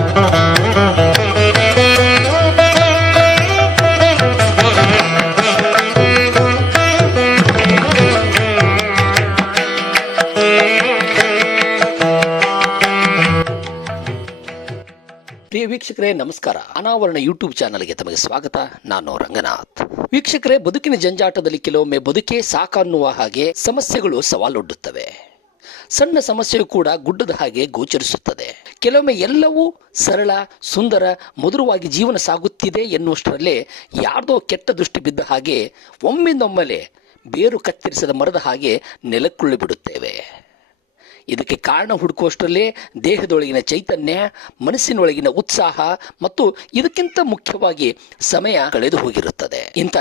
ಪ್ರಿಯ ವೀಕ್ಷಕರೇ ನಮಸ್ಕಾರ. ಅನಾವರಣ ಯೂಟ್ಯೂಬ್ ಚಾನಲ್ಗೆ ತಮಗೆ ಸ್ವಾಗತ. ನಾನು ರಂಗನಾಥ್. ವೀಕ್ಷಕರೇ, ಬದುಕಿನ ಜಂಜಾಟದಲ್ಲಿ ಕೆಲವೊಮ್ಮೆ ಬದುಕೇ ಸಾಕನ್ನುವ ಹಾಗೆ ಸಮಸ್ಯೆಗಳು ಸವಾಲೊಡ್ಡುತ್ತವೆ. ಸಣ್ಣ ಸಮಸ್ಯೆಯು ಕೂಡ ಗುಡ್ಡದ ಹಾಗೆ ಗೋಚರಿಸುತ್ತದೆ. ಕೆಲವೊಮ್ಮೆ ಎಲ್ಲವೂ ಸರಳ, ಸುಂದರ, ಮಧುರವಾಗಿ ಜೀವನ ಸಾಗುತ್ತಿದೆ ಎನ್ನುವಷ್ಟರಲ್ಲೇ ಯಾರ್ದೋ ಕೆಟ್ಟ ದೃಷ್ಟಿ ಬಿದ್ದ ಹಾಗೆ ಒಮ್ಮಿಂದೊಮ್ಮೆಲೆ ಬೇರು ಕತ್ತರಿಸದ ಮರದ ಹಾಗೆ ನೆಲಕ್ಕುಳ್ಳಿ ಬಿಡುತ್ತೇವೆ. ಇದಕ್ಕೆ ಕಾರಣ ಹುಡುಕುವಷ್ಟರಲ್ಲೇ ದೇಹದೊಳಗಿನ ಚೈತನ್ಯ, ಮನಸ್ಸಿನೊಳಗಿನ ಉತ್ಸಾಹ ಮತ್ತು ಇದಕ್ಕಿಂತ ಮುಖ್ಯವಾಗಿ ಸಮಯ ಕಳೆದು ಹೋಗಿರುತ್ತದೆ. ಇಂಥ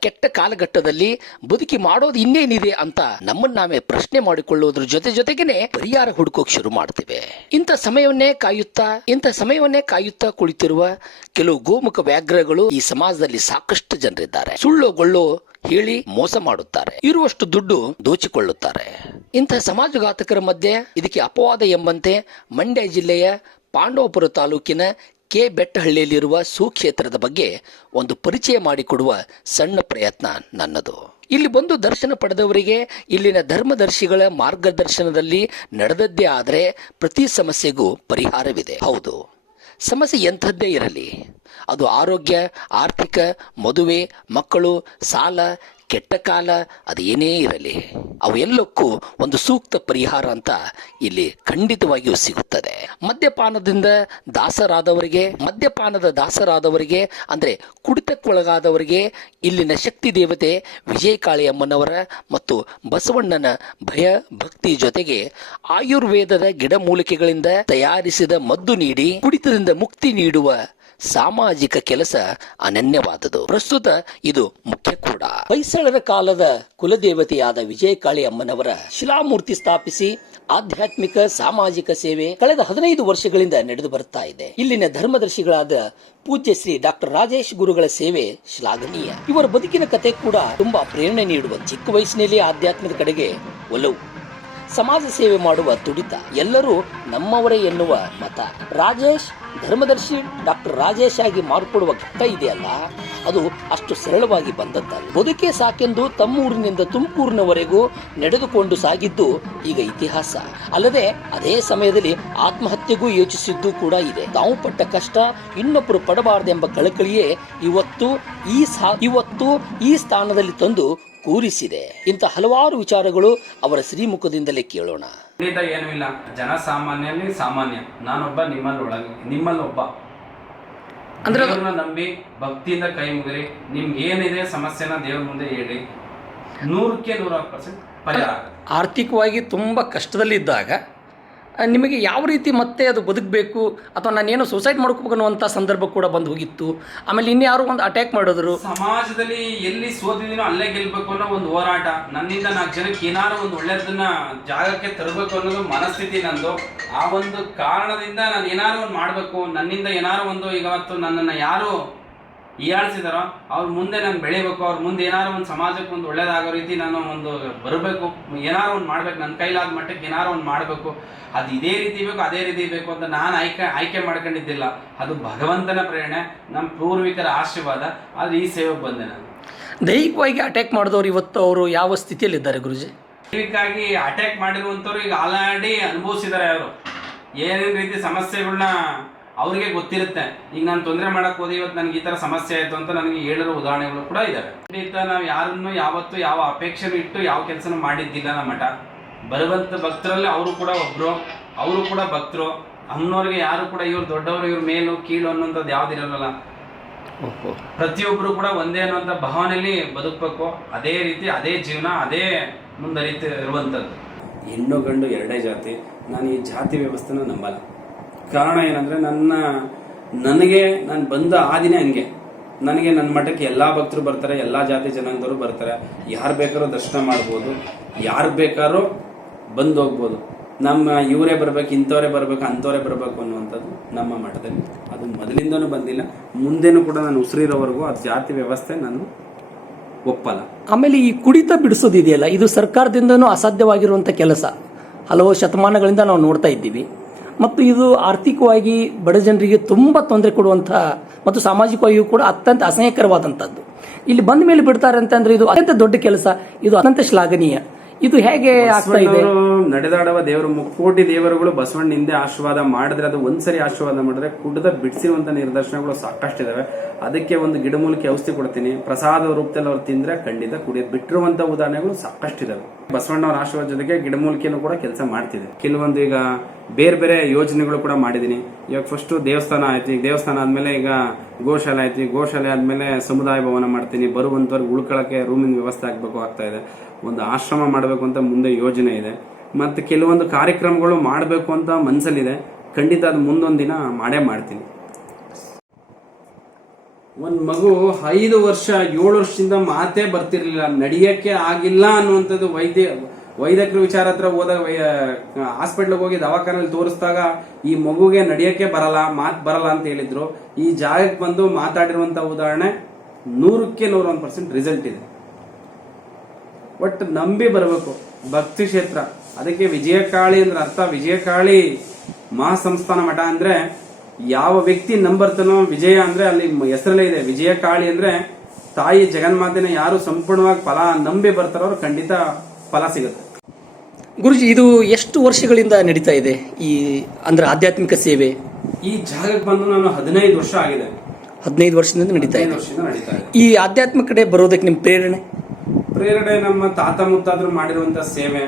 ಕೆಟ್ಟ ಕಾಲಘಟ್ಟದಲ್ಲಿ ಬದುಕಿ ಮಾಡೋದು ಇನ್ನೇನಿದೆ ಅಂತ ನಮ್ಮನ್ನು ನಾವೇ ಪ್ರಶ್ನೆ ಮಾಡಿಕೊಳ್ಳುವುದ್ರ ಜೊತೆಗೇನೆ ಪರಿಹಾರ ಹುಡುಕೋಕೆ ಶುರು ಮಾಡ್ತೇವೆ. ಇಂಥ ಸಮಯವನ್ನೇ ಕಾಯುತ್ತಾ ಕುಳಿತಿರುವ ಕೆಲವು ಗೋಮುಖ ವ್ಯಾಘ್ರಗಳು ಈ ಸಮಾಜದಲ್ಲಿ ಸಾಕಷ್ಟು ಜನರಿದ್ದಾರೆ. ಸುಳ್ಳು ಗೊಳ್ಳೋ ಹೇಳಿ ಮೋಸ ಮಾಡುತ್ತಾರೆ, ಇರುವಷ್ಟು ದುಡ್ಡು ದೋಚಿಕೊಳ್ಳುತ್ತಾರೆ. ಇಂತಹ ಸಮಾಜಘಾತಕರ ಮಧ್ಯೆ ಇದಕ್ಕೆ ಅಪವಾದ ಎಂಬಂತೆ ಮಂಡ್ಯ ಜಿಲ್ಲೆಯ ಪಾಂಡವಪುರ ತಾಲೂಕಿನ ಕೆ ಬೆಟ್ಟಹಳ್ಳಿಯಲ್ಲಿರುವ ಸುಕ್ಷೇತ್ರದ ಬಗ್ಗೆ ಒಂದು ಪರಿಚಯ ಮಾಡಿಕೊಡುವ ಸಣ್ಣ ಪ್ರಯತ್ನ ನನ್ನದು. ಇಲ್ಲಿ ಬಂದು ದರ್ಶನ ಪಡೆದವರಿಗೆ ಇಲ್ಲಿನ ಧರ್ಮದರ್ಶಿಗಳ ಮಾರ್ಗದರ್ಶನದಲ್ಲಿ ನಡೆದದ್ದೇ ಆದರೆ ಪ್ರತಿ ಸಮಸ್ಯೆಗೂ ಪರಿಹಾರವಿದೆ. ಹೌದು, ಸಮಸ್ಯೆ ಎಂಥದ್ದೇ ಇರಲಿ, ಅದು ಆರೋಗ್ಯ, ಆರ್ಥಿಕ, ಮದುವೆ, ಮಕ್ಕಳು, ಸಾಲ, ಕೆಟ್ಟ ಕಾಲ, ಅದೇನೇ ಇರಲಿ, ಅವೆಲ್ಲಕ್ಕೂ ಒಂದು ಸೂಕ್ತ ಪರಿಹಾರ ಅಂತ ಇಲ್ಲಿ ಖಂಡಿತವಾಗಿಯೂ ಸಿಗುತ್ತದೆ. ಮದ್ಯಪಾನದ ದಾಸರಾದವರಿಗೆ ಅಂದ್ರೆ ಕುಡಿತಕ್ಕೊಳಗಾದವರಿಗೆ ಇಲ್ಲಿನ ಶಕ್ತಿ ದೇವತೆ ವಿಜಯಕಾಳಿ ಅಮ್ಮನವರ ಮತ್ತು ಬಸವಣ್ಣನ ಭಯ ಭಕ್ತಿ ಜೊತೆಗೆ ಆಯುರ್ವೇದದ ಗಿಡಮೂಲಿಕೆಗಳಿಂದ ತಯಾರಿಸಿದ ಮದ್ದು ನೀಡಿ ಕುಡಿತದಿಂದ ಮುಕ್ತಿ ನೀಡುವ ಸಾಮಾಜಿಕ ಕೆಲಸ ಅನನ್ಯವಾದುದು. ಪ್ರಸ್ತುತ ಇದು ಮುಖ್ಯ ಕೂಡ. ಹೊಯ್ಸಳರ ಕಾಲದ ಕುಲದೇವತೆಯಾದ ವಿಜಯಕಾಳಿ ಅಮ್ಮನವರ ಶಿಲಾಮೂರ್ತಿ ಸ್ಥಾಪಿಸಿ ಆಧ್ಯಾತ್ಮಿಕ ಸಾಮಾಜಿಕ ಸೇವೆ ಕಳೆದ 15 ವರ್ಷಗಳಿಂದ ನಡೆದು ಬರುತ್ತಾ ಇದೆ. ಇಲ್ಲಿನ ಧರ್ಮದರ್ಶಿಗಳಾದ ಪೂಜ್ಯ ಶ್ರೀ ಡಾಕ್ಟರ್ ರಾಜೇಶ್ ಗುರುಗಳ ಸೇವೆ ಶ್ಲಾಘನೀಯ. ಇವರ ಬದುಕಿನ ಕತೆ ಕೂಡ ತುಂಬಾ ಪ್ರೇರಣೆ ನೀಡುವ. ಚಿಕ್ಕ ವಯಸ್ಸಿನಲ್ಲಿ ಆಧ್ಯಾತ್ಮದ ಕಡೆಗೆ ಒಲವು, ಸಮಾಜ ಸೇವೆ ಮಾಡುವ ತುಡಿತ, ಎಲ್ಲರೂ ನಮ್ಮವರೇ ಎನ್ನುವ ಮತ. ರಾಜೇಶ್ ಧರ್ಮದರ್ಶಿ ಡಾಕ್ಟರ್ ರಾಜೇಶ್ ಆಗಿ ಮಾರ್ಪಡುವ ಘಟ್ಟ ಇದೆಯಲ್ಲ, ಅದು ಅಷ್ಟು ಸರಳವಾಗಿ ಬಂದದ್ದಲ್ಲ. ಬದುಕೇ ಸಾಕೆಂದು ತಮ್ಮೂರಿನಿಂದ ತುಮಕೂರಿನವರೆಗೂ ನಡೆದುಕೊಂಡು ಸಾಗಿದ್ದು ಈಗ ಇತಿಹಾಸ. ಅಲ್ಲದೆ ಅದೇ ಸಮಯದಲ್ಲಿ ಆತ್ಮಹತ್ಯೆಗೂ ಯೋಚಿಸಿದ್ದು ಕೂಡ ಇದೆ. ತಾವು ಪಟ್ಟ ಕಷ್ಟ ಇನ್ನೊಬ್ಬರು ಪಡಬಾರದೆಂಬ ಕಳಕಳಿಯೇ ಇವತ್ತು ಈ ಸ್ಥಾನದಲ್ಲಿ ತಂದು ಕೂರಿಸಿದೆ. ಇಂಥ ಹಲವಾರು ವಿಚಾರಗಳು ಅವರ ಶ್ರೀಮುಖದಿಂದಲೇ ಕೇಳೋಣ. ಖಂಡಿತ ಏನೂ ಇಲ್ಲ, ಜನಸಾಮಾನ್ಯನೇ ಸಾಮಾನ್ಯ. ನಾನೊಬ್ಬ ನಿಮ್ಮಲ್ಲೊಬ್ಬ. ಅಂದ್ರೆ ನಂಬಿ ಭಕ್ತಿಯಿಂದ ಕೈ ಮುಗಿರಿ. ನಿಮ್ಗೆ ಏನಿದೆ ಸಮಸ್ಯೆನ ದೇವ್ರ ಮುಂದೆ ಹೇಳಿ, 100ಕ್ಕೆ 100% ಪರಿಹಾರ. ಆರ್ಥಿಕವಾಗಿ ತುಂಬ ಕಷ್ಟದಲ್ಲಿದ್ದಾಗ ನಿಮಗೆ ಯಾವ ರೀತಿ ಮತ್ತೆ ಅದು ಬದುಕಬೇಕು ಅಥವಾ ನಾನೇನೋ ಸೂಸೈಡ್ ಮಾಡ್ಕೋಬೇಕು ಅನ್ನುವಂಥ ಸಂದರ್ಭ ಕೂಡ ಬಂದು ಹೋಗಿತ್ತು. ಆಮೇಲೆ ಇನ್ಯಾರು ಒಂದು ಅಟ್ಯಾಕ್ ಮಾಡಿದ್ರು. ಸಮಾಜದಲ್ಲಿ ಎಲ್ಲಿ ಸೋತಿದ್ದೀನೋ ಅಲ್ಲೇ ಗೆಲ್ಬೇಕು ಅನ್ನೋ ಒಂದು ಹೋರಾಟ, ನನ್ನಿಂದ 4 ಜನಕ್ಕೆ ಏನಾರು ಒಂದು ಒಳ್ಳೆಯದನ್ನ ಜಾಗಕ್ಕೆ ತರಬೇಕು ಅನ್ನೋದು ಮನಸ್ಥಿತಿ ನಂದು. ಆ ಒಂದು ಕಾರಣದಿಂದ ನಾನು ಏನಾರು ಒಂದು ಮಾಡಬೇಕು, ನನ್ನಿಂದ ಏನಾರು ಒಂದು, ಇವತ್ತು ನನ್ನನ್ನು ಯಾರು ಹೀಯಾಳಿಸಿದಾರೋ ಅವ್ರ ಮುಂದೆ ನಾನು ಬೆಳಿಬೇಕು, ಅವ್ರ ಮುಂದೆ ಏನಾರು ಒಂದು ಸಮಾಜಕ್ಕೆ ಒಂದು ಒಳ್ಳೇದಾಗೋ ರೀತಿ ನಾನು ಒಂದು ಬರಬೇಕು, ಏನಾರು ಒಂದು ಮಾಡ್ಬೇಕು, ನನ್ನ ಕೈಲಾದ ಮಟ್ಟಕ್ಕೆ ಏನಾರು ಒಂದು ಮಾಡಬೇಕು. ಅದು ಇದೇ ರೀತಿ ಬೇಕು, ಅದೇ ರೀತಿ ಬೇಕು ಅಂತ ನಾನು ಆಯ್ಕೆ ಮಾಡ್ಕೊಂಡಿದ್ದಿಲ್ಲ. ಅದು ಭಗವಂತನ ಪ್ರೇರಣೆ, ನಮ್ಮ ಪೂರ್ವಿಕರ ಆಶೀರ್ವಾದ. ಆದರೆ ಈ ಸೇವೆಗೆ ಬಂದೆ ನಾನು. ದೈಹಿಕವಾಗಿ ಅಟ್ಯಾಕ್ ಮಾಡಿದವರು ಇವತ್ತು ಅವರು ಯಾವ ಸ್ಥಿತಿಯಲ್ಲಿದ್ದಾರೆ ಗುರುಜಿ? ದೈಹಿಕವಾಗಿ ಅಟ್ಯಾಕ್ ಮಾಡಿರುವಂಥವ್ರು ಈಗ ಆಲ್ರೆಡಿ ಅನುಭವಿಸಿದ್ದಾರೆ. ಅವರು ಏನೇನು ರೀತಿ ಸಮಸ್ಯೆಗಳನ್ನ ಅವ್ರಿಗೆ ಗೊತ್ತಿರುತ್ತೆ. ಈಗ ನಾನು ತೊಂದರೆ ಮಾಡಕ್ಕೆ ಹೋದೆ, ಇವತ್ತು ನನಗೆ ಈ ಥರ ಸಮಸ್ಯೆ ಆಯಿತು ಅಂತ ನನಗೆ ಹೇಳಿರೋ ಉದಾಹರಣೆಗಳು ಕೂಡ ಇದ್ದಾವೆ. ಖಂಡಿತ ನಾವು ಯಾರನ್ನು ಯಾವತ್ತೂ ಯಾವ ಅಪೇಕ್ಷೆನೂ ಇಟ್ಟು ಯಾವ ಕೆಲಸನೂ ಮಾಡಿದ್ದಿಲ್ಲ. ನಮ್ಮ ಮಠ ಬರುವಂಥ ಭಕ್ತರಲ್ಲಿ ಅವರು ಕೂಡ ಒಬ್ಬರು, ಅವರು ಕೂಡ ಭಕ್ತರು. ಅಮ್ಮನವ್ರಿಗೆ ಯಾರು ಕೂಡ ಇವ್ರು ದೊಡ್ಡವರು, ಇವ್ರ ಮೇಲು ಕೀಳು ಅನ್ನೋಂಥದ್ದು ಯಾವುದಿರಲ್ಲ. ಪ್ರತಿಯೊಬ್ಬರು ಕೂಡ ಒಂದೇ ಅನ್ನುವಂಥ ಭಾವನೆಯಲ್ಲಿ ಬದುಕಬೇಕು. ಅದೇ ರೀತಿ ಅದೇ ಜೀವನ, ಅದೇ ಮುಂದರಿತು ಇರುವಂಥದ್ದು. ಹೆಣ್ಣು ಗಂಡು ಎರಡೇ ಜಾತಿ. ನಾನು ಈ ಜಾತಿ ವ್ಯವಸ್ಥೆನ ನಂಬಲ್ಲ. ಕಾರಣ ಏನಂದ್ರೆ ನನಗೆ ನಾನು ಬಂದ ಆ ದಿನ ಹಂಗೆ, ನನಗೆ ನನ್ನ ಮಠಕ್ಕೆ ಎಲ್ಲ ಭಕ್ತರು ಬರ್ತಾರೆ, ಎಲ್ಲ ಜಾತಿ ಜನಾಂಗದವರು ಬರ್ತಾರೆ. ಯಾರು ಬೇಕಾದ್ರೂ ದರ್ಶನ ಮಾಡ್ಬೋದು, ಯಾರು ಬೇಕಾದ್ರೂ ಬಂದು ಹೋಗ್ಬೋದು. ನಮ್ಮ ಇವರೇ ಬರ್ಬೇಕು, ಇಂಥವರೇ ಬರ್ಬೇಕು, ಅಂಥವರೇ ಬರ್ಬೇಕು ಅನ್ನುವಂಥದ್ದು ನಮ್ಮ ಮಠದಲ್ಲಿ ಅದು ಮೊದಲಿಂದನೂ ಬಂದಿಲ್ಲ, ಮುಂದೇನೂ ಕೂಡ ನಾನು ಉಸಿರಿರೋವರೆಗೂ ಆ ಜಾತಿ ವ್ಯವಸ್ಥೆ ನಾನು ಒಪ್ಪಲ್ಲ. ಆಮೇಲೆ ಈ ಕುಡಿತ ಬಿಡಿಸೋದಿದೆಯಲ್ಲ, ಇದು ಸರ್ಕಾರದಿಂದನೂ ಅಸಾಧ್ಯವಾಗಿರುವಂಥ ಕೆಲಸ. ಹಲವು ಶತಮಾನಗಳಿಂದ ನಾವು ನೋಡ್ತಾ ಇದ್ದೀವಿ. ಮತ್ತು ಇದು ಆರ್ಥಿಕವಾಗಿ ಬಡ ಜನರಿಗೆ ತುಂಬ ತೊಂದರೆ ಕೊಡುವಂಥ ಮತ್ತು ಸಾಮಾಜಿಕವಾಗಿಯೂ ಕೂಡ ಅತ್ಯಂತ ಅಸಹ್ಯಕರವಾದಂಥದ್ದು. ಇಲ್ಲಿ ಬಂದ ಮೇಲೆ ಬಿಡ್ತಾರೆ ಅಂತಂದ್ರೆ ಇದು ಅತ್ಯಂತ ದೊಡ್ಡ ಕೆಲಸ, ಇದು ಅತ್ಯಂತ ಶ್ಲಾಘನೀಯ. ಇದು ಹೇಗೆ ಆಗ್ತಾ ಇದೆ? ನಡೆದಾಡುವ ದೇವರು, ಮುಕ್ಕೋಟಿ ದೇವರುಗಳು ಬಸವಣ್ಣ ಹಿಂದೆ ಆಶೀರ್ವಾದ ಮಾಡಿದ್ರೆ, ಅದು ಒಂದ್ಸರಿ ಆಶೀರ್ವಾದ ಮಾಡಿದ್ರೆ ಕುಡ್ದ ಬಿಡಿಸಿರುವಂತ ನಿದರ್ಶನಗಳು ಸಾಕಷ್ಟಿದಾವೆ. ಅದಕ್ಕೆ ಒಂದು ಗಿಡಮೂಲಿಕೆ ಔಷಧಿ ಕೊಡ್ತೀನಿ, ಪ್ರಸಾದ ರೂಪದಲ್ಲಿ ಅವ್ರು ತಿಂದ್ರೆ ಖಂಡಿತ ಕುಡಿಯೋದು ಬಿಟ್ಟಿರುವಂತ ಉದಾಹರಣೆಗಳು ಸಾಕಷ್ಟಿದಾವೆ. ಬಸವಣ್ಣವರ ಆಶೀರ್ವಾದ ಜೊತೆಗೆ ಗಿಡಮೂಲಿಕೆನೂ ಕೂಡ ಕೆಲಸ ಮಾಡ್ತಿದೆ. ಕೆಲವೊಂದು ಈಗ ಬೇರೆ ಬೇರೆ ಯೋಜನೆಗಳು ಕೂಡ ಮಾಡಿದೀನಿ. ಇವಾಗ ಫಸ್ಟ್ ದೇವಸ್ಥಾನ ಆಯ್ತು, ಈಗ ದೇವಸ್ಥಾನ ಆದ್ಮೇಲೆ ಈಗ ಗೋಶಾಲೆ ಆಯ್ತು, ಈ ಗೋಶಾಲೆ ಆದ್ಮೇಲೆ ಸಮುದಾಯ ಭವನ ಮಾಡ್ತೀನಿ. ಬರುವಂತವ್ರಿಗೆ ಉಳ್ಕೊಳಕ್ಕೆ ರೂಮಿನ ವ್ಯವಸ್ಥೆ ಆಗ್ತಾ ಇದೆ. ಒಂದು ಆಶ್ರಮ ಮಾಡಬೇಕು ಅಂತ ಮುಂದೆ ಯೋಜನೆ ಇದೆ. ಮತ್ತೆ ಕೆಲವೊಂದು ಕಾರ್ಯಕ್ರಮಗಳು ಮಾಡಬೇಕು ಅಂತ ಮನಸ್ಸಲ್ಲಿದೆ. ಖಂಡಿತ ಅದು ಮುಂದೊಂದು ದಿನ ಮಾಡೇ ಮಾಡ್ತೀನಿ. ಒಂದ್ ಮಗು 5 ವರ್ಷ 7 ವರ್ಷದಿಂದ ಮಾತೇ ಬರ್ತಿರ್ಲಿಲ್ಲ, ನಡಿಯಕ್ಕೆ ಆಗಿಲ್ಲ ಅನ್ನುವಂಥದ್ದು ವೈದ್ಯಕರ ವಿಚಾರ ಹತ್ರ ಹೋದಾಗ, ಹಾಸ್ಪಿಟ್ಲಿಗೆ ಹೋಗಿ ದವಾಖಾನಲ್ಲಿ ತೋರಿಸಿದಾಗ ಈ ಮಗುಗೆ ನಡಿಯಕ್ಕೆ ಮಾತು ಬರಲ್ಲ ಅಂತ ಹೇಳಿದ್ರು. ಈ ಜಾಗಕ್ಕೆ ಬಂದು ಮಾತಾಡಿರುವಂತ ಉದಾಹರಣೆ 100ಕ್ಕೆ 101% ರಿಸಲ್ಟ್ ಇದೆ. ಒಟ್ಟು ನಂಬಿ ಬರಬೇಕು. ಭಕ್ತಿ ಕ್ಷೇತ್ರ, ಅದಕ್ಕೆ ವಿಜಯಕಾಳಿ ಅಂದ್ರೆ ಅರ್ಥ, ವಿಜಯಕಾಳಿ ಮಹಾಸಂಸ್ಥಾನ ಮಠ ಅಂದ್ರೆ ಯಾವ ವ್ಯಕ್ತಿ ನಂಬರ್ತಾನೋ, ವಿಜಯ ಅಂದ್ರೆ ಅಲ್ಲಿ ಹೆಸರಲ್ಲೇ ಇದೆ. ವಿಜಯಕಾಳಿ ಅಂದ್ರೆ ತಾಯಿ ಜಗನ್ಮಾತೆನ ಯಾರು ಸಂಪೂರ್ಣವಾಗಿ ಫಲ ನಂಬಿ ಬರ್ತಾರೋ ಅವ್ರು ಖಂಡಿತ ಫಲ ಸಿಗುತ್ತೆ. ಗುರುಜಿ, ಇದು ಎಷ್ಟು ವರ್ಷಗಳಿಂದ ನಡೀತಾ ಇದೆ ಈ ಅಂದ್ರೆ ಆಧ್ಯಾತ್ಮಿಕ ಸೇವೆ? ಈ ಜಾಗಕ್ಕೆ ಬಂದು ನಾನು 15 ವರ್ಷ ಆಗಿದೆ. 15 ವರ್ಷದಿಂದ ನಡೀತಾ ಇದೆ. ಈ ಆಧ್ಯಾತ್ಮಿಕ ಕಡೆ ಬರೋದಕ್ಕೆ ನಿಮ್ಮ ಪ್ರೇರಣೆ ನಮ್ಮ ತಾತ ಮುತ್ತಾದ್ರು ಮಾಡಿರುವಂತ ಸೇವೆ.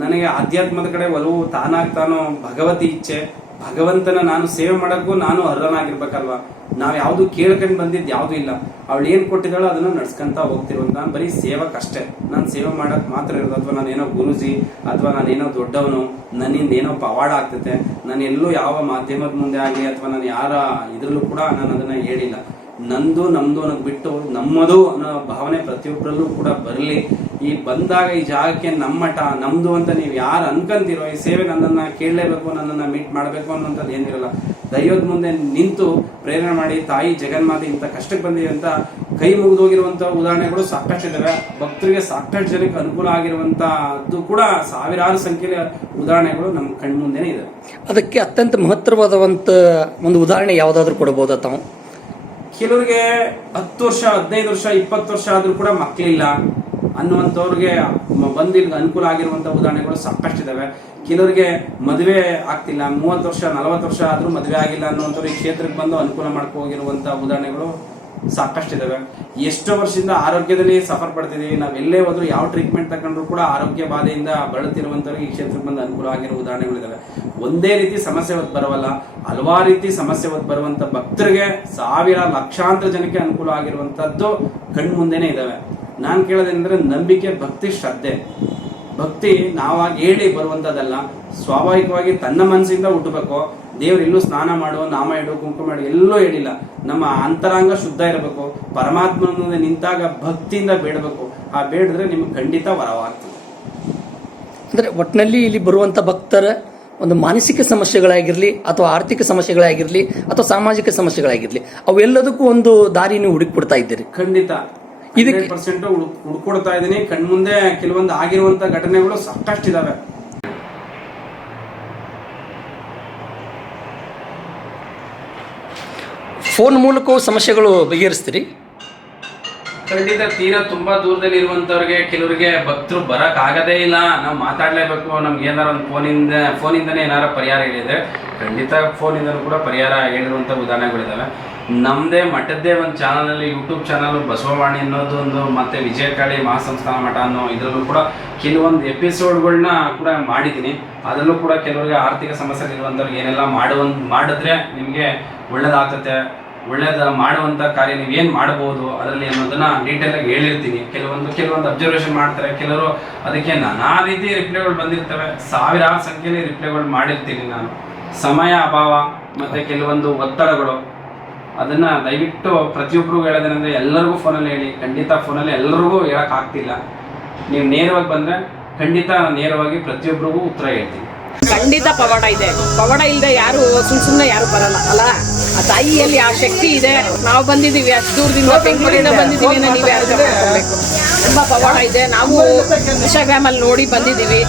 ನನಗೆ ಆಧ್ಯಾತ್ಮದ ಕಡೆ ಒಲವು ತಾನಾಗ್ ತಾನು ಭಗವತಿ ಇಚ್ಛೆ. ಭಗವಂತನ ನಾನು ಸೇವೆ ಮಾಡಕ್ಕೂ ನಾನು ಅರ್ಹನಾಗಿರ್ಬೇಕಲ್ವಾ. ನಾವ್ ಯಾವ್ದು ಕೇಳ್ಕೊಂಡ್ ಬಂದಿದ್ ಯಾವ್ದು ಇಲ್ಲ. ಅವಳು ಏನ್ ಕೊಟ್ಟಿದ್ದಾಳೋ ಅದನ್ನ ನಡ್ಸ್ಕೊಂತ ಹೋಗ್ತಿರುವಂತ ನಾನು ಬರೀ ಸೇವಕ್ ಅಷ್ಟೇ. ನಾನು ಸೇವೆ ಮಾಡಕ್ ಮಾತ್ರ ಇರೋದು. ಅಥವಾ ನಾನೇನೋ ಗುರುಜಿ ಅಥವಾ ನಾನೇನೋ ದೊಡ್ಡವನು, ನನ್ನಿಂದ ಏನೋ ಪವಾಡ ಆಗ್ತೈತೆ, ನಾನು ಎಲ್ಲೂ ಯಾವ ಮಾಧ್ಯಮದ ಮುಂದೆ ಆಗಲಿ ಅಥವಾ ನಾನು ಯಾರ ಇದ್ರಲ್ಲೂ ಕೂಡ ನಾನು ಅದನ್ನ ಹೇಳಿಲ್ಲ. ನಂದು ನಮ್ದು ಅನ್ನೋದು ಬಿಟ್ಟು ನಮ್ಮದು ಅನ್ನೋ ಭಾವನೆ ಪ್ರತಿಯೊಬ್ಬರಲ್ಲೂ ಕೂಡ ಬರಲಿ. ಈ ಬಂದಾಗ ಈ ಜಾಗಕ್ಕೆ ನಮ್ಮ ಮಠ ನಮ್ದು ಅಂತ ನೀವು ಯಾರು ಅನ್ಕಂತೀರೋ, ಈ ಸೇವೆ ನನ್ನನ್ನ ಕೇಳಲೇಬೇಕು, ನನ್ನನ್ನ ಮೀಟ್ ಮಾಡಬೇಕು ಅನ್ನೋಂಥದ್ದು ಏನಿರಲ್ಲ. ದೈವದ ಮುಂದೆ ನಿಂತು ಪ್ರೇರಣೆ ಮಾಡಿ ತಾಯಿ ಜಗನ್ಮಾತೆ ಇಂಥ ಕಷ್ಟಕ್ಕೆ ಬಂದಿದೆ ಅಂತ ಕೈ ಮುಗಿದೋಗಿರುವಂತ ಉದಾಹರಣೆಗಳು ಸಾಕಷ್ಟಿದ್ದಾವೆ. ಭಕ್ತರಿಗೆ ಸಾಕಷ್ಟು ಜನಕ್ಕೆ ಅನುಕೂಲ ಆಗಿರುವಂತದ್ದು ಕೂಡ ಸಾವಿರಾರು ಸಂಖ್ಯೆಯ ಉದಾಹರಣೆಗಳು ನಮ್ಮ ಕಣ್ಮುಂದೆನೇ ಇದೆ. ಅದಕ್ಕೆ ಅತ್ಯಂತ ಮಹತ್ತರವಾದಂತ ಒಂದು ಉದಾಹರಣೆ ಯಾವ್ದಾದ್ರು ಕೊಡಬಹುದಾ ತಾವು? ಕೆಲವರಿಗೆ 10 ವರ್ಷ 15 ವರ್ಷ 20 ವರ್ಷ ಆದ್ರೂ ಕೂಡ ಮಕ್ಕಳಿಲ್ಲ ಅನ್ನುವಂಥವ್ರಿಗೆ ಬಂದಿಲ್ ಅನುಕೂಲ ಆಗಿರುವಂತ ಉದಾಹರಣೆಗಳು ಸಾಕಷ್ಟಿದಾವೆ. ಕೆಲವರಿಗೆ ಮದುವೆ ಆಗ್ತಿಲ್ಲ, 30 ವರ್ಷ 40 ವರ್ಷ ಆದ್ರೂ ಮದುವೆ ಆಗಿಲ್ಲ ಅನ್ನುವಂಥವ್ರು ಈ ಕ್ಷೇತ್ರಕ್ಕೆ ಬಂದು ಅನುಕೂಲ ಮಾಡ್ಕೊ ಹೋಗಿರುವಂತ ಉದಾಹರಣೆಗಳು ಸಾಕಷ್ಟಿದಾವೆ. ಎಷ್ಟೋ ವರ್ಷದಿಂದ ಆರೋಗ್ಯದಲ್ಲಿ ಸಫರ್ ಪಡ್ತಿದೀವಿ. ನಾವ್ ಎಲ್ಲೇ ಹೋದ್ರು ಯಾವ ಟ್ರೀಟ್ಮೆಂಟ್ ತಗೊಂಡ್ರು ಕೂಡ ಆರೋಗ್ಯ ಬಾಧೆಯಿಂದ ಬಳಲ್ತಿರುವಂತವ್ರಿಗೆ ಈ ಕ್ಷೇತ್ರಕ್ಕೆ ಬಂದು ಅನುಕೂಲ ಆಗಿರೋ ಉದಾಹರಣೆಗಳಿದಾವೆ. ಒಂದೇ ರೀತಿ ಸಮಸ್ಯೆ ಹೊತ್ತು ಬರವಲ್ಲ, ಹಲವಾರು ರೀತಿ ಸಮಸ್ಯೆ ಹೊತ್ತು ಬರುವಂತ ಭಕ್ತರಿಗೆ ಸಾವಿರ ಲಕ್ಷಾಂತರ ಜನಕ್ಕೆ ಅನುಕೂಲ ಆಗಿರುವಂತದ್ದು ಕಣ್ಮುಂದೆನೆ ಇದಾವೆ. ನಾನ್ ಕೇಳೋದೇನಂದ್ರೆ ನಂಬಿಕೆ, ಭಕ್ತಿ, ಶ್ರದ್ಧೆ. ಭಕ್ತಿ ನಾವಾಗಿ ಹೇಳಿ ಬರುವಂತದ್ದಲ್ಲ, ಸ್ವಾಭಾವಿಕವಾಗಿ ತನ್ನ ಮನಸ್ಸಿಂದ ಹುಟ್ಟಬೇಕು. ದೇವ್ರು ಎಲ್ಲೂ ಸ್ನಾನ ಮಾಡು, ನಾಮ ಇಡು, ಕುಂಕುಮ ಮಾಡು ಎಲ್ಲೂ ಹೇಳಿಲ್ಲ. ನಮ್ಮ ಅಂತರಾಂಗ ಶುದ್ಧ ಇರಬೇಕು. ಪರಮಾತ್ಮ ಮುಂದೆ ನಿಂತಾಗ ಭಕ್ತಿಯಿಂದ ಬೇಡಬೇಕು. ಆ ಬೇಡಿದ್ರೆ ನಿಮ್ಗೆ ಖಂಡಿತ ವರವಾಗ್ತದೆ. ಅಂದ್ರೆ ಒಟ್ಟಿನಲ್ಲಿ ಇಲ್ಲಿ ಬರುವಂತ ಭಕ್ತರ ಒಂದು ಮಾನಸಿಕ ಸಮಸ್ಯೆಗಳಾಗಿರ್ಲಿ ಅಥವಾ ಆರ್ಥಿಕ ಸಮಸ್ಯೆಗಳಾಗಿರ್ಲಿ ಅಥವಾ ಸಾಮಾಜಿಕ ಸಮಸ್ಯೆಗಳಾಗಿರ್ಲಿ ಅವೆಲ್ಲದಕ್ಕೂ ಒಂದು ದಾರಿ ನೀವು ಹುಡುಕ್ಬಿಡ್ತಾ ಇದ್ದೀರಿ. ಖಂಡಿತ 100% ಹುಡ್ಕೊಡ್ತಾ ಇದ್ದೀನಿ. ಕಣ್ಮುಂದೆ ಕೆಲವೊಂದು ಆಗಿರುವಂತ ಘಟನೆಗಳು ಸಾಕಷ್ಟಿದಾವೆ. ಫೋನ್ ಮೂಲಕವೂ ಸಮಸ್ಯೆಗಳು ಬಗೆಹರಿಸ್ತೀರಿ? ಖಂಡಿತ. ತೀರಾ ತುಂಬಾ ದೂರದಲ್ಲಿ ಇರುವಂತವ್ರಿಗೆ, ಕೆಲವರಿಗೆ ಭಕ್ತರು ಬರಕ್ ಆಗದೇ ಇಲ್ಲ, ನಾವು ಮಾತಾಡ್ಲೇಬೇಕು, ನಮ್ಗೆ ಏನಾರ ಒಂದು ಫೋನಿಂದನೇ ಏನಾರ ಪರಿಹಾರ ಹೇಳಿದ್ರೆ ಖಂಡಿತ ಫೋನಿಂದನೂ ಕೂಡ ಪರಿಹಾರ ಹೇಳಿರುವಂತ ಉದಾಹರಣೆಗಳಿದಾವೆ. ನಮ್ದೇ ಮಠದ್ದೇ ಒಂದು ಚಾನಲ್, ಯೂಟ್ಯೂಬ್ ಚಾನಲ್ ಬಸವವಾಣಿ ಅನ್ನೋದು ಒಂದು, ಮತ್ತೆ ವಿಜಯಕಾಳಿ ಮಹಾಸಂಸ್ಥಾನ ಮಠ ಅನ್ನೋ ಇದರಲ್ಲೂ ಕೂಡ ಕೆಲವೊಂದು ಎಪಿಸೋಡ್ಗಳನ್ನ ಕೂಡ ಮಾಡಿದ್ದೀನಿ. ಅದರಲ್ಲೂ ಕೂಡ ಕೆಲವರಿಗೆ ಆರ್ಥಿಕ ಸಮಸ್ಯೆ ಇರುವಂಥವ್ರಿಗೆ ಏನೆಲ್ಲ ಮಾಡಿದ್ರೆ ನಿಮಗೆ ಒಳ್ಳೇದಾಗ್ತತೆ, ಒಳ್ಳೇದು ಮಾಡುವಂಥ ಕಾರ್ಯ ನೀವೇನು ಮಾಡ್ಬೋದು ಅದರಲ್ಲಿ ಅನ್ನೋದನ್ನ ಡೀಟೇಲ್ ಆಗಿ ಹೇಳಿರ್ತೀನಿ. ಕೆಲವೊಂದು ಅಬ್ಸರ್ವೇಷನ್ ಮಾಡ್ತಾರೆ, ಕೆಲವರು ಅದಕ್ಕೆ ನಾನಾ ರೀತಿ ರಿಪ್ಲೈಗಳು ಬಂದಿರ್ತವೆ. ಸಾವಿರಾರು ಸಂಖ್ಯೆಯಲ್ಲಿ ರಿಪ್ಲೈಗಳು ಮಾಡಿರ್ತೀನಿ ನಾನು. ಸಮಯ ಅಭಾವ ಮತ್ತೆ ಕೆಲವೊಂದು ಒತ್ತಡಗಳು, ಅದನ್ನ ದಯವಿಟ್ಟು ಪ್ರತಿಯೊಬ್ಬರಿಗೂ ಹೇಳೋದೇನೆಂದ್ರೆ ಎಲ್ಲರಿಗೂ ಫೋನಲ್ಲಿ ಹೇಳಿ. ಖಂಡಿತ ಫೋನಲ್ಲಿ ಎಲ್ಲರಿಗೂ ಹೇಳಕ್ ಆಗ್ತಿಲ್ಲ. ನೀವು ನೇರವಾಗಿ ಬಂದ್ರೆ ಖಂಡಿತ ನೇರವಾಗಿ ಪ್ರತಿಯೊಬ್ಬರಿಗೂ ಉತ್ತರ ಹೇಳ್ತೀನಿ. ಖಂಡಿತ ಪವಾಡ ಇದೆ. ಪವಾಡ ಇಲ್ಲದೆ ಯಾರು ಸುಮ್ಮನೆ ಯಾರು ಬರಲ್ಲ ಅಲ್ಲ. ಆ ತಾಯಿಯಲ್ಲಿ ಆ ಶಕ್ತಿ ಇದೆ. ನಾವು ಬಂದಿದ್ದೀವಿ ಅಷ್ಟು ದೂರದಿಂದ, ಬೆಂಗಳೂರಿಂದ ಬಂದಿದ್ದೀವಿ. ನೀವು ಯಾರು ತಿಳ್ಕೊಬೇಕು. ತುಂಬಾ ಪವಾಡ ಇದೆ. ನಾವು ಇನ್ಸ್ಟಾಗ್ರಾಮ್ ಅಲ್ಲಿ ನೋಡಿ ಬಂದಿದ್ದೀವಿ.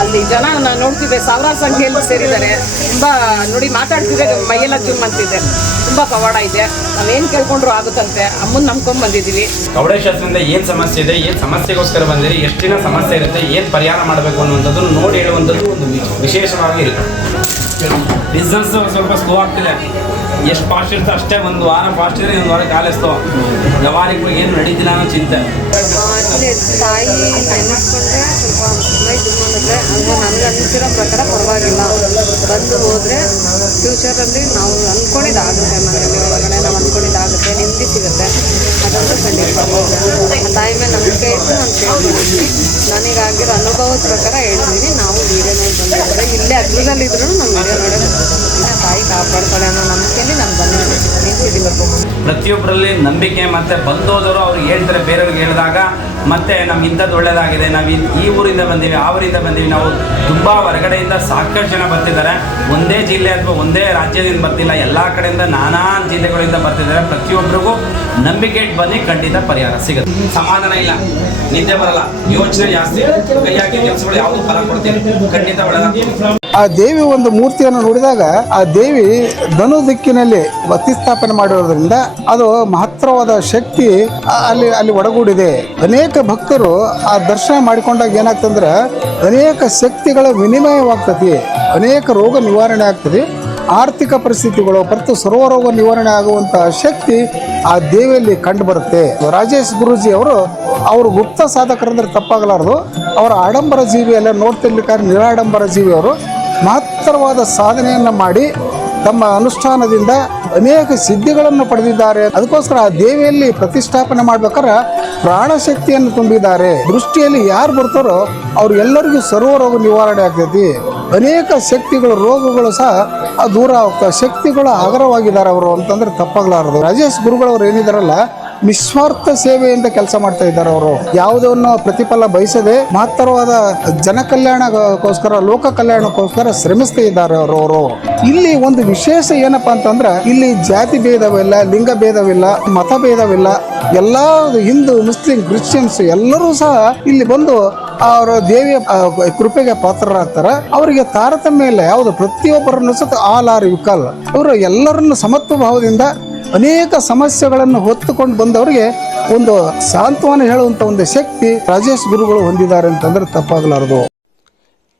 ಅಲ್ಲಿ ಜನ ನಾನು ನೋಡ್ತಿದ್ದೆ ಸಾವಿರಾರು ಸಂಖ್ಯೆಯಲ್ಲಿ ಸೇರಿದ್ದಾರೆ. ತುಂಬ ನೋಡಿ ಮಾತಾಡ್ತಿದ್ದೆ ಮೈಯೆಲ್ಲ ಜುಮ್ ಅಂತಿದೆ. ತುಂಬ ಪವಾಡ ಇದೆ. ನಾವೇನು ಕೇಳ್ಕೊಂಡ್ರು ಆಗುತ್ತಂತೆ. ಅಮ್ಮನ ನಂಬ್ಕೊಂಡ್ ಬಂದಿದ್ದೀವಿ. ಕವಡೆಶಾಸ್ತ್ರದಿಂದ ಏನು ಸಮಸ್ಯೆ ಇದೆ, ಏನು ಸಮಸ್ಯೆಗೋಸ್ಕರ ಬಂದಿರಿ, ಎಷ್ಟು ದಿನ ಸಮಸ್ಯೆ ಇರುತ್ತೆ, ಏನು ಪರಿಹಾರ ಮಾಡಬೇಕು ಅನ್ನುವಂಥದ್ದನ್ನು ನೋಡಿ ಹೇಳುವಂಥದ್ದು ಒಂದು ವಿಶೇಷವಾಗಿ ಇರುತ್ತೆ. ಬಿಸ್ನೆಸ್ ಸ್ವಲ್ಪ ಸ್ಲೋ ಆಗ್ತಿದೆ. ಎಷ್ಟು ಫಾಸ್ಟ್ ಇರ್ತೋ ಅಷ್ಟೇ, ಒಂದು ವಾರ ಫಾಸ್ಟ್ ಇದ್ರೆ ಒಂದು ವಾರ ಕಾಲಿಸ್ತೋ. ವ್ಯವಹಾರಿಗಳು ಏನು ನಡೀತಿಲ್ಲ ಅನ್ನೋ ಚಿಂತೆ. ತಾಯಿ ನೆನೆಸ್ಕೊಂಡ್ರೆ ಸ್ವಲ್ಪ ಮೈ ದುಮ್ಮನ್ನುತ್ತೆ. ಹಂಗೋ ನನಗೆ ಅನಿಸಿರೋ ಪ್ರಕಾರ ಪರವಾಗಿಲ್ಲ. ಬಂದು ಹೋದರೆ ಫ್ಯೂಚರಲ್ಲಿ ನಾವು ಅಂದ್ಕೊಂಡಿದ್ದಾಗುತ್ತೆ. ಮನೆಯಲ್ಲಿ ಒಳಗಡೆ ನಾವು ಅಂದ್ಕೊಂಡಿದ್ದಾಗುತ್ತೆ, ನೆಮ್ಮದಿ ಸಿಗುತ್ತೆ. ಅದಂತೂ ಖಂಡಿತ. ಆ ತಾಯಿ ಮೇಲೆ ನಂಬಿಕೆ ಇಟ್ಟು ನಾನು ಕೇಳ್ತಿದ್ದೀನಿ. ನನಗಾಗಿರೋ ಅನುಭವದ ಪ್ರಕಾರ ಹೇಳ್ತೀನಿ. ನಾವು ವೀಡಿಯೋ ನೋಡಿ ಬಂದಿದ್ದಾರೆ. ಇಲ್ಲೇ ಹತ್ರದಲ್ಲಿದ್ರು ನಮ್ಮ ವೀಡಿಯೋ ನೋಡಿ ತಾಯಿ ಕಾಪಾಡ್ತಾಳೆ ಅನ್ನೋ ನಂಬಿಕೆಯಲ್ಲಿ ನಾನು ನಿಂತಿದ್ದೀನಿ. ಪ್ರತಿಯೊಬ್ಬರಲ್ಲಿ ನಂಬಿಕೆ ಮತ್ತು ಬಂದೋದವರು ಅವ್ರಿಗೆ ಹೇಳ್ತಾರೆ, ಬೇರೆಯವ್ರಿಗೆ ಹೇಳಿದಾಗ ಮತ್ತೆ ನಮ್ಗೆ ಇಂಥದ್ದು ಒಳ್ಳೇದಾಗಿದೆ, ನಾವು ಈ ಊರಿಂದ ಬಂದೀವಿ, ಆ ಊರಿಂದ ಬಂದೀವಿ, ನಾವು ತುಂಬ ಹೊರಗಡೆಯಿಂದ ಸಾಕಷ್ಟು ಜನ ಬರ್ತಿದ್ದಾರೆ. ಒಂದೇ ಜಿಲ್ಲೆ ಅಥವಾ ಒಂದೇ ರಾಜ್ಯದಿಂದ ಬರ್ತಿಲ್ಲ, ಎಲ್ಲ ಕಡೆಯಿಂದ ನಾನಾ ಜಿಲ್ಲೆಗಳಿಂದ ಬರ್ತಿದ್ದಾರೆ. ಪ್ರತಿಯೊಬ್ಬರಿಗೂ ನಂಬಿಕೆ ಇಟ್ಟು ಬನ್ನಿ, ಖಂಡಿತ ಪರಿಹಾರ ಸಿಗುತ್ತೆ. ಸಮಾಧಾನ ಇಲ್ಲ, ನಿದ್ದೆ ಬರಲ್ಲ, ಯೋಚನೆ ಜಾಸ್ತಿ, ಕೈಯಾಗಿ ಕೆಲಸಗಳು ಯಾವುದು ಫಲ ಕೊಡ್ತೀವಿ, ಖಂಡಿತ ಒಳ್ಳೆದಾಗ್ತದೆ. ಆ ದೇವಿ ಒಂದು ಮೂರ್ತಿಯನ್ನು ನೋಡಿದಾಗ ಆ ದೇವಿ ಧನು ದಿಕ್ಕಿನಲ್ಲಿ ಪ್ರತಿಸ್ಥಾಪನೆ ಮಾಡಿರೋದ್ರಿಂದ ಅದು ಮಹತ್ತರವಾದ ಶಕ್ತಿ ಅಲ್ಲಿ ಒಡಗೂಡಿದೆ. ಅನೇಕ ಭಕ್ತರು ಆ ದರ್ಶನ ಮಾಡಿಕೊಂಡಾಗ ಏನಾಗ್ತಂದ್ರೆ ಅನೇಕ ಶಕ್ತಿಗಳ ವಿನಿಮಯವಾಗ್ತದೆ, ಅನೇಕ ರೋಗ ನಿವಾರಣೆ ಆಗ್ತದೆ, ಆರ್ಥಿಕ ಪರಿಸ್ಥಿತಿಗಳು ಮತ್ತು ಸರ್ವರೋಗ ನಿವಾರಣೆ ಆಗುವಂತಹ ಶಕ್ತಿ ಆ ದೇವಿಯಲ್ಲಿ ಕಂಡು ಬರುತ್ತೆ. ರಾಜೇಶ್ ಗುರೂಜಿ ಅವರು ಗುಪ್ತ ಸಾಧಕರಂದ್ರೆ ತಪ್ಪಾಗಲಾರದು. ಅವರ ಆಡಂಬರ ಜೀವಿ ಎಲ್ಲ ನೋಡ್ತಿರ್ಲಿಕ್ಕಾದ್ರೆ ನಿರಾಡಂಬರ ಜೀವಿ ಅವರು ಮಹತ್ತರವಾದ ಸಾಧನೆಯನ್ನು ಮಾಡಿ ತಮ್ಮ ಅನುಷ್ಠಾನದಿಂದ ಅನೇಕ ಸಿದ್ಧಿಗಳನ್ನು ಪಡೆದಿದ್ದಾರೆ. ಅದಕ್ಕೋಸ್ಕರ ಆ ದೇವಿಯಲ್ಲಿ ಪ್ರತಿಷ್ಠಾಪನೆ ಮಾಡ್ಬೇಕಾದ್ರೆ ಪ್ರಾಣಶಕ್ತಿಯನ್ನು ತುಂಬಿದ್ದಾರೆ. ದೃಷ್ಟಿಯಲ್ಲಿ ಯಾರು ಬರ್ತಾರೋ ಅವ್ರು ಎಲ್ಲರಿಗೂ ಸರ್ವರೋಗ ನಿವಾರಣೆ ಆಗ್ತೈತಿ. ಅನೇಕ ಶಕ್ತಿಗಳು ರೋಗಗಳು ಸಹ ದೂರ ಆಗ್ತವೆ. ಶಕ್ತಿಗಳು ಆಗರವಾಗಿದ್ದಾರೆ ಅವರು ಅಂತಂದ್ರೆ ತಪ್ಪಾಗಲಾರದು. ರಾಜೇಶ್ ಗುರುಗಳವರು ಏನಿದಾರಲ್ಲ ನಿಸ್ವಾರ್ಥ ಸೇವೆಯಿಂದ ಕೆಲಸ ಮಾಡ್ತಾ ಇದ್ದಾರೆ. ಅವರು ಯಾವುದನ್ನು ಪ್ರತಿಫಲ ಬಯಸದೆ ಮಹತ್ತರವಾದ ಜನ ಕಲ್ಯಾಣಕ್ಕೋಸ್ಕರ, ಲೋಕ ಕಲ್ಯಾಣಕ್ಕೋಸ್ಕರ ಶ್ರಮಿಸ್ತಾ ಇದ್ದಾರೆ ಅವರು. ಇಲ್ಲಿ ಒಂದು ವಿಶೇಷ ಏನಪ್ಪಾ ಅಂತಂದ್ರೆ ಇಲ್ಲಿ ಜಾತಿ ಭೇದವಿಲ್ಲ, ಲಿಂಗ ಭೇದವಿಲ್ಲ, ಮತ ಭೇದವಿಲ್ಲ. ಎಲ್ಲಾ ಹಿಂದೂ, ಮುಸ್ಲಿಂ, ಕ್ರಿಶ್ಚಿಯನ್ಸ್ ಎಲ್ಲರೂ ಸಹ ಇಲ್ಲಿ ಬಂದು ಅವರ ದೇವಿಯ ಕೃಪೆಗೆ ಪಾತ್ರರಾಗ್ತಾರೆ. ಅವರಿಗೆ ತಾರತಮ್ಯ ಇಲ್ಲ ಯಾವುದು. ಪ್ರತಿಯೊಬ್ಬರನ್ನು ಸಹ ಆಲ್ ಆರ್ ಈಕ್ವಲ್. ಇವರು ಎಲ್ಲರನ್ನು ಸಮತ್ವ ಭಾವದಿಂದ ಅನೇಕ ಸಮಸ್ಯೆಗಳನ್ನು ಹೊತ್ತುಕೊಂಡು ಬಂದವರಿಗೆ ಒಂದು ಸಾಂತ್ವನ ಹೇಳುವಂತ ಒಂದು ಶಕ್ತಿ ರಾಜೇಶ್ ಗುರುಗಳು ಹೊಂದಿದ್ದಾರೆ ಅಂತಂದ್ರೆ ತಪ್ಪಾಗಲಾರದು.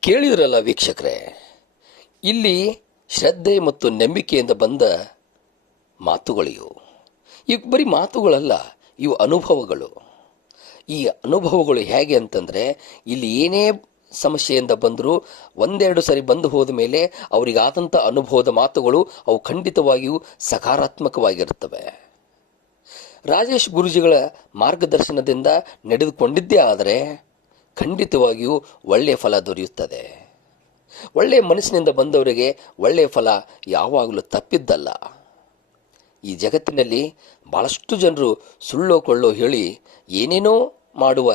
ಕೇಳಿದ್ರಲ್ಲ ವೀಕ್ಷಕರೇ, ಇಲ್ಲಿ ಶ್ರದ್ಧೆ ಮತ್ತು ನಂಬಿಕೆಯಿಂದ ಬಂದ ಮಾತುಗಳಿವು. ಇವು ಬರೀ ಮಾತುಗಳಲ್ಲ, ಇವು ಅನುಭವಗಳು. ಈ ಅನುಭವಗಳು ಹೇಗೆ ಅಂತಂದರೆ, ಇಲ್ಲಿ ಏನೇ ಸಮಸ್ಯೆಯಿಂದ ಬಂದರೂ ಒಂದೆರಡು ಸರಿ ಬಂದು ಹೋದ ಮೇಲೆ ಅವರಿಗಾದಂಥ ಅನುಭವದ ಮಾತುಗಳು ಅವು ಖಂಡಿತವಾಗಿಯೂ ಸಕಾರಾತ್ಮಕವಾಗಿರುತ್ತವೆ. ರಾಜೇಶ್ ಗುರೂಜಿಗಳ ಮಾರ್ಗದರ್ಶನದಿಂದ ನಡೆದುಕೊಂಡಿದ್ದೇ ಆದರೆ ಖಂಡಿತವಾಗಿಯೂ ಒಳ್ಳೆಯ ಫಲ ದೊರೆಯುತ್ತದೆ. ಒಳ್ಳೆಯ ಮನಸ್ಸಿನಿಂದ ಬಂದವರಿಗೆ ಒಳ್ಳೆಯ ಫಲ ಯಾವಾಗಲೂ ತಪ್ಪಿದ್ದಲ್ಲ. ಈ ಜಗತ್ತಿನಲ್ಲಿ ಭಾಳಷ್ಟು ಜನರು ಸುಳ್ಳೋ ಕೊಳ್ಳೋ ಹೇಳಿ ಏನೇನೋ ಮಾಡುವ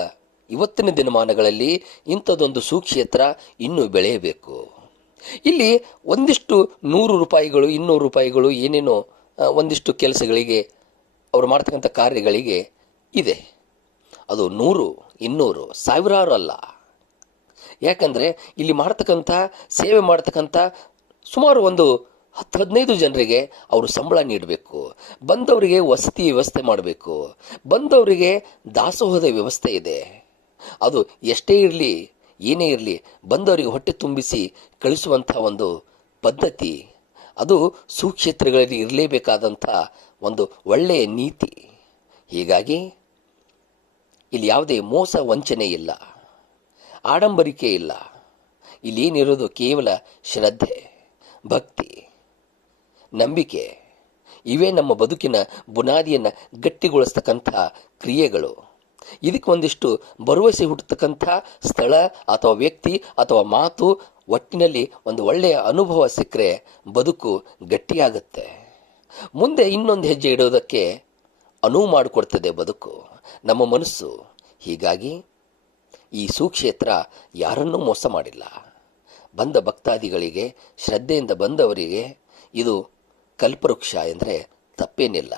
ಇವತ್ತಿನ ದಿನಮಾನಗಳಲ್ಲಿ ಇಂಥದ್ದೊಂದು ಸುಕ್ಷೇತ್ರ ಇನ್ನೂ ಬೆಳೆಯಬೇಕು. ಇಲ್ಲಿ ಒಂದಿಷ್ಟು 100 ರೂಪಾಯಿಗಳು 200 ರೂಪಾಯಿಗಳು ಏನೇನೋ ಒಂದಿಷ್ಟು ಕೆಲಸಗಳಿಗೆ ಅವರು ಮಾಡ್ತಕ್ಕಂಥ ಕಾರ್ಯಗಳಿಗೆ ಇದೆ. ಅದು 100, 200, ಸಾವಿರಾರು ಅಲ್ಲ. ಯಾಕಂದರೆ ಇಲ್ಲಿ ಮಾಡ್ತಕ್ಕಂಥ ಸೇವೆ ಮಾಡ್ತಕ್ಕಂಥ ಸುಮಾರು ಒಂದು 10-15 ಜನರಿಗೆ ಅವರು ಸಂಬಳ ನೀಡಬೇಕು. ಬಂದವರಿಗೆ ವಸತಿ ವ್ಯವಸ್ಥೆ ಮಾಡಬೇಕು. ಬಂದವರಿಗೆ ದಾಸೋಹದ ವ್ಯವಸ್ಥೆ ಇದೆ. ಅದು ಎಷ್ಟೇ ಇರಲಿ, ಏನೇ ಇರಲಿ, ಬಂದವರಿಗೆ ಹೊಟ್ಟೆ ತುಂಬಿಸಿ ಕಳಿಸುವಂಥ ಒಂದು ಪದ್ಧತಿ ಅದು ಸುಕ್ಷೇತ್ರಗಳಲ್ಲಿ ಇರಲೇಬೇಕಾದಂಥ ಒಂದು ಒಳ್ಳೆಯ ನೀತಿ. ಹೀಗಾಗಿ ಇಲ್ಲಿ ಯಾವುದೇ ಮೋಸ ವಂಚನೆ ಇಲ್ಲ, ಆಡಂಬರಿಕೆ ಇಲ್ಲ. ಇಲ್ಲೇನಿರೋದು ಕೇವಲ ಶ್ರದ್ಧೆ, ಭಕ್ತಿ, ನಂಬಿಕೆ. ಇವೇ ನಮ್ಮ ಬದುಕಿನ ಬುನಾದಿಯನ್ನು ಗಟ್ಟಿಗೊಳಿಸ್ತಕ್ಕಂಥ ಕ್ರಿಯೆಗಳು. ಇದಕ್ಕೆ ಒಂದಿಷ್ಟು ಭರವಸೆ ಹುಟ್ಟತಕ್ಕಂಥ ಸ್ಥಳ ಅಥವಾ ವ್ಯಕ್ತಿ ಅಥವಾ ಮಾತು, ಒಟ್ಟಿನಲ್ಲಿ ಒಂದು ಒಳ್ಳೆಯ ಅನುಭವ ಸಿಕ್ಕರೆ ಬದುಕು ಗಟ್ಟಿಯಾಗುತ್ತೆ. ಮುಂದೆ ಇನ್ನೊಂದು ಹೆಜ್ಜೆ ಇಡೋದಕ್ಕೆ ಅನುವು ಮಾಡಿಕೊಡ್ತದೆ ಬದುಕು, ನಮ್ಮ ಮನಸ್ಸು. ಹೀಗಾಗಿ ಈ ಸುಕ್ಷೇತ್ರ ಯಾರನ್ನೂ ಮೋಸ ಮಾಡಿಲ್ಲ. ಬಂದ ಭಕ್ತಾದಿಗಳಿಗೆ, ಶ್ರದ್ಧೆಯಿಂದ ಬಂದವರಿಗೆ ಇದು ಕಲ್ಪವೃಕ್ಷ ಎಂದರೆ ತಪ್ಪೇನಿಲ್ಲ.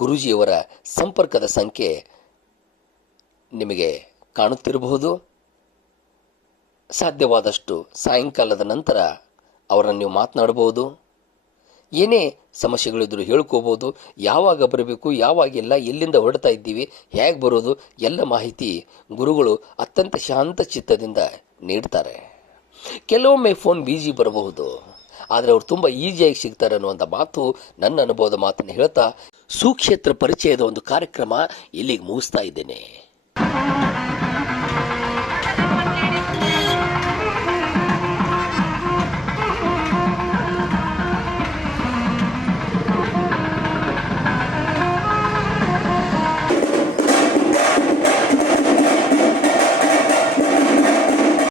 ಗುರೂಜಿಯವರ ಸಂಪರ್ಕದ ಸಂಖ್ಯೆ ನಿಮಗೆ ಕಾಣುತ್ತಿರಬಹುದು. ಸಾಧ್ಯವಾದಷ್ಟು ಸಾಯಂಕಾಲದ ನಂತರ ಅವರನ್ನು ನೀವು ಮಾತನಾಡ್ಬೋದು. ಏನೇ ಸಮಸ್ಯೆಗಳಿದ್ರು ಹೇಳ್ಕೋಬೋದು. ಯಾವಾಗ ಬರಬೇಕು, ಯಾವಾಗಿಲ್ಲ, ಎಲ್ಲಿಂದ ಹೊರಡ್ತಾ ಇದ್ದೀವಿ, ಹೇಗೆ ಬರೋದು, ಎಲ್ಲ ಮಾಹಿತಿ ಗುರುಗಳು ಅತ್ಯಂತ ಶಾಂತ ಚಿತ್ತದಿಂದ ನೀಡ್ತಾರೆ. ಕೆಲವೊಮ್ಮೆ ಫೋನ್ ಬಿಜಿ ಬರಬಹುದು, ಆದರೆ ಅವ್ರು ತುಂಬ ಈಸಿಯಾಗಿ ಸಿಗ್ತಾರೆ ಅನ್ನುವಂಥ ಮಾತು ನನ್ನ ಅನುಭವದ ಮಾತನ್ನು ಹೇಳ್ತಾ ಸುಕ್ಷೇತ್ರ ಪರಿಚಯದ ಒಂದು ಕಾರ್ಯಕ್ರಮ ಇಲ್ಲಿಗೆ ಮುಗಿಸ್ತಾ ಇದ್ದೇನೆ.